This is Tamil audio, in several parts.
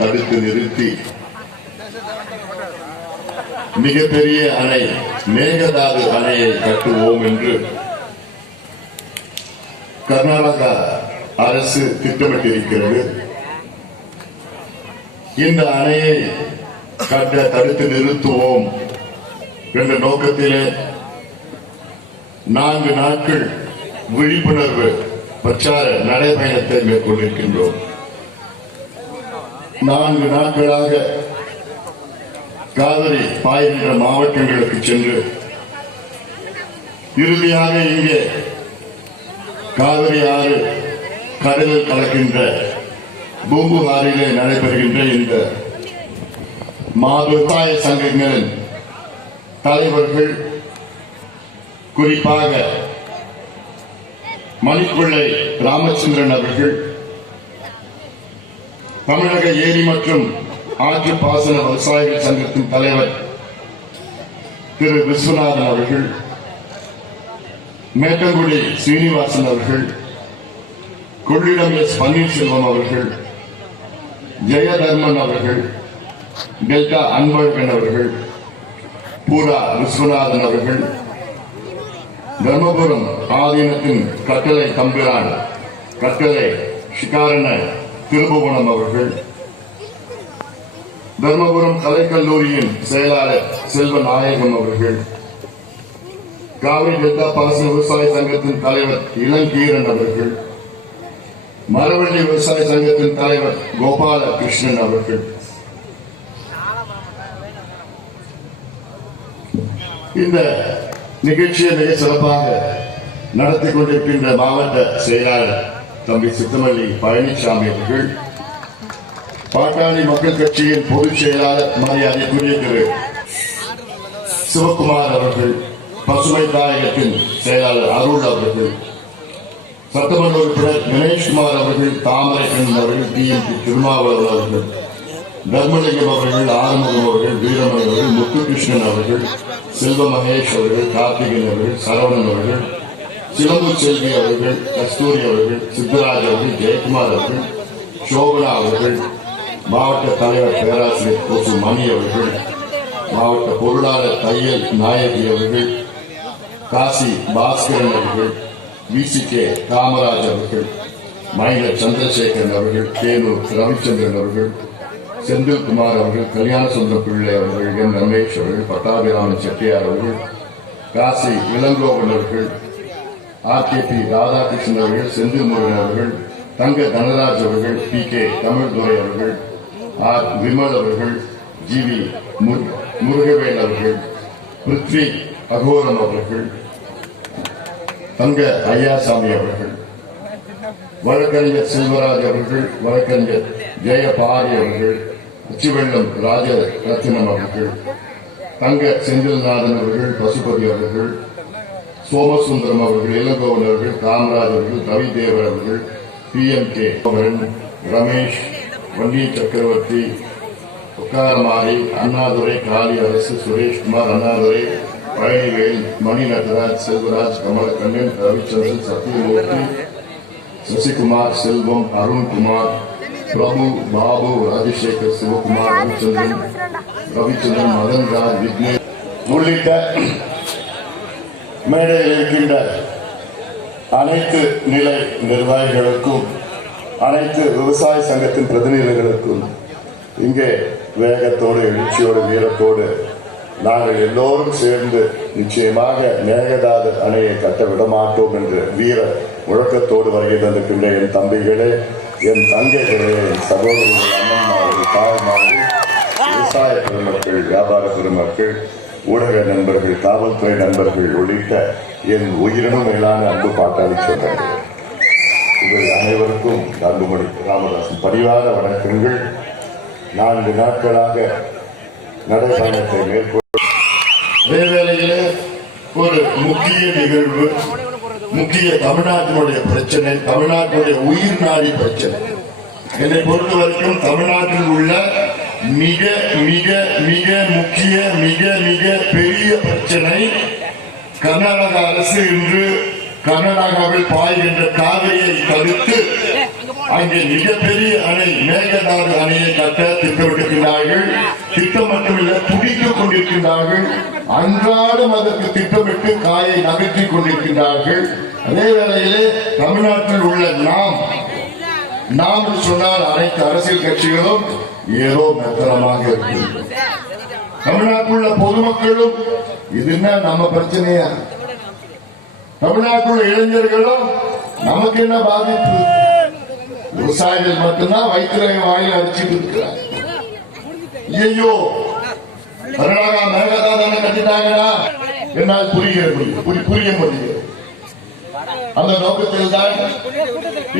தடுத்து நிறுத்தி மிகப்பெரிய அணை மேகதாது அணையை கட்டுவோம் என்று கர்நாடகா அரசு திட்டமிட்டிருக்கிறது. இந்த அணையை கட்ட தடுத்து நிறுத்துவோம் என்ற நோக்கத்திலே 4 நாட்கள் விழிப்புணர்வு பிரச்சார நடைபயணத்தை மேற்கொண்டிருக்கின்றோம். 4 நாட்களாக காவிரி பாய்கின்ற மாவட்டங்களுக்கு சென்று இறுதியாக இங்கே காவிரி ஆறு கடலில் கலக்கின்ற பூம்புகாரிலே நடைபெறுகின்ற இந்த விவசாய சங்கங்களின் தலைவர்கள், குறிப்பாக மணிப்பிள்ளை ராமச்சந்திரன் அவர்கள், தமிழக ஏரி மற்றும் ஆற்று பாசன விவசாயிகள் சங்கத்தின் தலைவர் திரு விஸ்வநாதன் அவர்கள், மேட்டங்குடி சீனிவாசன் அவர்கள், கொள்ளிடம் எஸ் பன்னீர்செல்வம் அவர்கள், ஜெயதர்மன் அவர்கள், டெல்டா அன்பழகன் அவர்கள், பூரா விஸ்வநாதன் அவர்கள், தர்மபுரம் ஆதீனத்தின் கட்டளை தம்பிரான் கட்டளை சிகாரண திருபுவனம் அவர்கள், தர்மபுரம் கலைக்கல்லூரியின் செயலாளர் செல்வநாயகம் அவர்கள், காவிரி டெல்டா பாசன விவசாய சங்கத்தின் தலைவர் இளங்கீரன் அவர்கள், மரவள்ளி விவசாய சங்கத்தின் தலைவர் கோபால கிருஷ்ணன் அவர்கள், இந்த நிகழ்ச்சியை மிக சிறப்பாக நடத்தி கொண்டிருக்கின்ற மாவட்ட செயலாளர் தம்பி சித்தமல்லி பழனிசாமி அவர்கள், பாட்டாளி மக்கள் கட்சியின் பொதுச் செயலாளர் மரியாதைக்குரிய திரு சிவகுமார் அவர்கள், பசுமை தாயகத்தின் செயலாளர் அருள் அவர்கள், சட்டமன்ற உறுப்பினர் கணேஷ்குமார் அவர்கள், தாமரைக்கண்ணன் அவர்கள், டிஎம்பி திருமாவளவன் அவர்கள், தர்மலிங்கம் அவர்கள், ஆறுமுகம் அவர்கள், வீரமணி அவர்கள், முத்துகிருஷ்ணன் அவர்கள், செல்வ மகேஷ் அவர்கள், கார்த்திகன் அவர்கள், சரவணன் அவர்கள், சிலம்பு செல்வி அவர்கள், கஸ்தூரி அவர்கள், சித்தராஜ் அவர்கள், ஜெயக்குமார் அவர்கள், சோபனா அவர்கள், மாவட்ட தலைவர் பேராசிரியர் கொசு மணி அவர்கள், மாவட்ட பொருளாளர் தையல் நாயகி அவர்கள், காசி பாஸ்கரன் அவர்கள், விசிகே காமராஜ் அவர்கள், மைனர் சந்திரசேகரன் அவர்கள், கேனூர் ரவிச்சந்திரன் அவர்கள், செந்தில்குமார் அவர்கள், கல்யாண சுந்தர பிள்ளை அவர்கள், என் ரமேஷ் அவர்கள், பட்டாபிராமன் செட்டியார் அவர்கள், காசி இளங்கோவன் அவர்கள், ஆர்கேபி ராதாகிருஷ்ணன் அவர்கள், செந்தில் முருகன் அவர்கள், தங்க தனராஜ் அவர்கள், பி கே தமிழ்துரை அவர்கள், ஆர் விமல் அவர்கள், ஜிவி முருகவேல் அவர்கள், பிருத்வி அகோரம் அவர்கள், தங்க ஐயாசாமி அவர்கள், வழக்கறிஞர் செல்வராஜ் அவர்கள், வழக்கறிஞர் ஜெயபாரி அவர்கள், உச்சிவெள்ளம் ராஜ ரத்தினம் அவர்கள், தங்க செந்தில்நாதன் அவர்கள், பசுபதி அவர்கள், சோமசுந்தரம் அவர்கள், இளங்கோவன் அவர்கள், காமராஜ் அவர்கள், ரவிதேவர் அவர்கள், PMK ரமேஷ், வண்டி சக்கரவர்த்தி, உக்காரமாரி, அண்ணாதுரை, காளி அரசு, சுரேஷ்குமார், அண்ணாதுரை, பழனிவேல், மணி நட்டராஜ், செல்வராஜ், கமலக்கண்ணன், ரவிச்சந்திரன், சத்தியமூர்த்தி, சசிகுமார், செல்வம், அருண்குமார், பிரபு, பாபு, ராஜசேகர், சிவகுமார், ரவிச்சந்திரன், மதன்ராஜ், விக்னேஷ் உள்ளிட்ட மேடையில் இருக்கின்ற அனைத்து நிலை நிர்வாகிகளுக்கும், அனைத்து விவசாய சங்கத்தின் பிரதிநிதிகளுக்கும், இங்கே வேகத்தோடு, எழுச்சியோடு, வீரத்தோடு நாங்கள் எல்லோரும் சேர்ந்து நிச்சயமாக மேகதாது அணையை கட்ட விடமாட்டோம் என்று வீர முழக்கத்தோடு வருகை தந்திருக்கின்ற என் தம்பிகளே, என் தங்கைகளே, என் சகோதரர்கள், அண்ணன்மார்கள், தாய்மார்கள், விவசாய பெருமக்கள், வியாபார பெருமக்கள், ஊடக நண்பர்கள், காவல்துறை நண்பர்கள் உள்ளிட்ட என் உயிரினும் மேலான அன்பு பாட்டாளி சொந்தங்கள், இவர்கள் அனைவருக்கும் அன்புமணி ராமதாசன் பரிவார வணக்கங்கள். 4 நாட்களாக நடைபயணத்தை மேற்கொண்டு வேலையிலே ஒரு முக்கிய நிகழ்வு, முக்கிய தமிழ்நாட்டினுடைய பிரச்சனை, தமிழ்நாட்டினுடைய உயிர் நாடி பிரச்சனை. என்னை பொறுத்தவரைக்கும் தமிழ்நாட்டில் உள்ள மிக மிக மிக முக்கிய மிக மிக பெரிய பிரச்சனை, கர்நாடக அரசு இன்று கர்நாடகாவில் பாய்கின்ற காவிரியை தடுத்து அங்கே மிகப்பெரிய அணை மேகதாது அணையை கட்ட திட்டமிட்டிருக்கிறார்கள். திட்டம் மட்டுமில்ல, துடித்துக் கொண்டிருக்கிறார்கள். அன்றாடம் அதற்கு திட்டமிட்டு காயை நகர்த்திக் கொண்டிருக்கிறார்கள். அதே வேளையிலே தமிழ்நாட்டில் உள்ள நாம் சொன்னால் அனைத்து அரசியல் கட்சிகளும் ஏதோ மெத்தனமாக இருக்கு. தமிழ்நாட்டில் உள்ள பொதுமக்களும் இது என்ன நம்ம பிரச்சனையா, தமிழ்நாட்டில் இளைஞர்களும் நமக்கு என்ன பாதிப்பு, விவசாயிகள் மட்டும்தான் வயிற்றுல வாயில் அடிச்சுட்டு இருக்கிறாங்க. ஐயோ கர்நாடகா மேகதாது கட்டிட்டாங்கன்னா என்னால் புரிய முடியும். அந்த நோக்கத்தில் தான்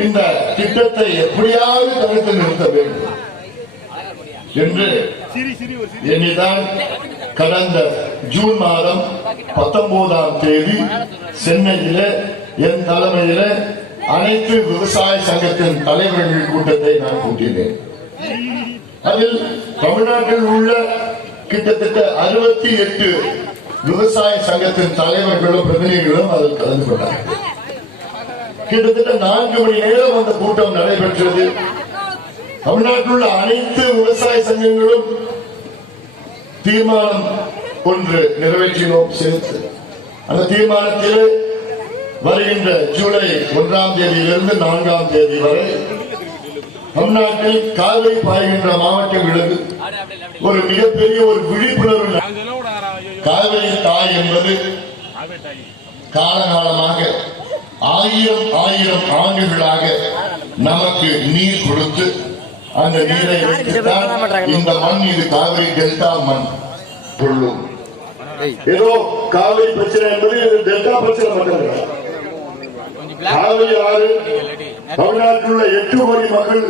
இந்த திட்டத்தை எப்படியாவது தடுத்து நிறுத்த வேண்டும் என்று எண்ணிதான் கடந்த ஜூன் மாதம் 19ஆம் தேதி சென்னையில என் தலைமையில அனைத்து விவசாய சங்கத்தின் தலைவர்கள் கூட்டத்தை நான் கூட்டினேன். அதில் தமிழ்நாட்டில் உள்ள கிட்டத்தட்ட 68 விவசாய சங்கத்தின் தலைவர்களும் பிரதிநிதிகளும் அதில் கலந்து கொண்டார்கள். கிட்டத்தட்ட 4 மணி நேரம் அந்த கூட்டம் நடைபெற்றது. தமிழ்நாட்டில் உள்ள அனைத்து விவசாய சங்கங்களும் தீர்மானம் ஒன்று நிறைவேற்றினோம் சேர்த்து. அந்த தீர்மானத்தில் வருகின்ற ஜூலை 1ஆம் தேதியிலிருந்து 4ஆம் தேதி வரை தமிழ்நாட்டில் காவிரி பாய்கின்ற மாவட்டங்களுக்கு ஒரு மிகப்பெரிய ஒரு விழிப்புணர்வு. காவிரி தாய் என்பது காலகாலமாக 1000 ஆண்டுகளாக நமக்கு நீர் கொடுத்து அந்த நீரை வைத்துத்தான் இந்த மண், இது காவிரி டெல்டா மண் கொள்ளும். ஏதோ காவிரி பிரச்சனை என்பது இது டெல்டா பிரச்சனை மட்டும். காவிரி ஆறு தமிழ்நாட்டில் உள்ள 8 கோடி மக்கள்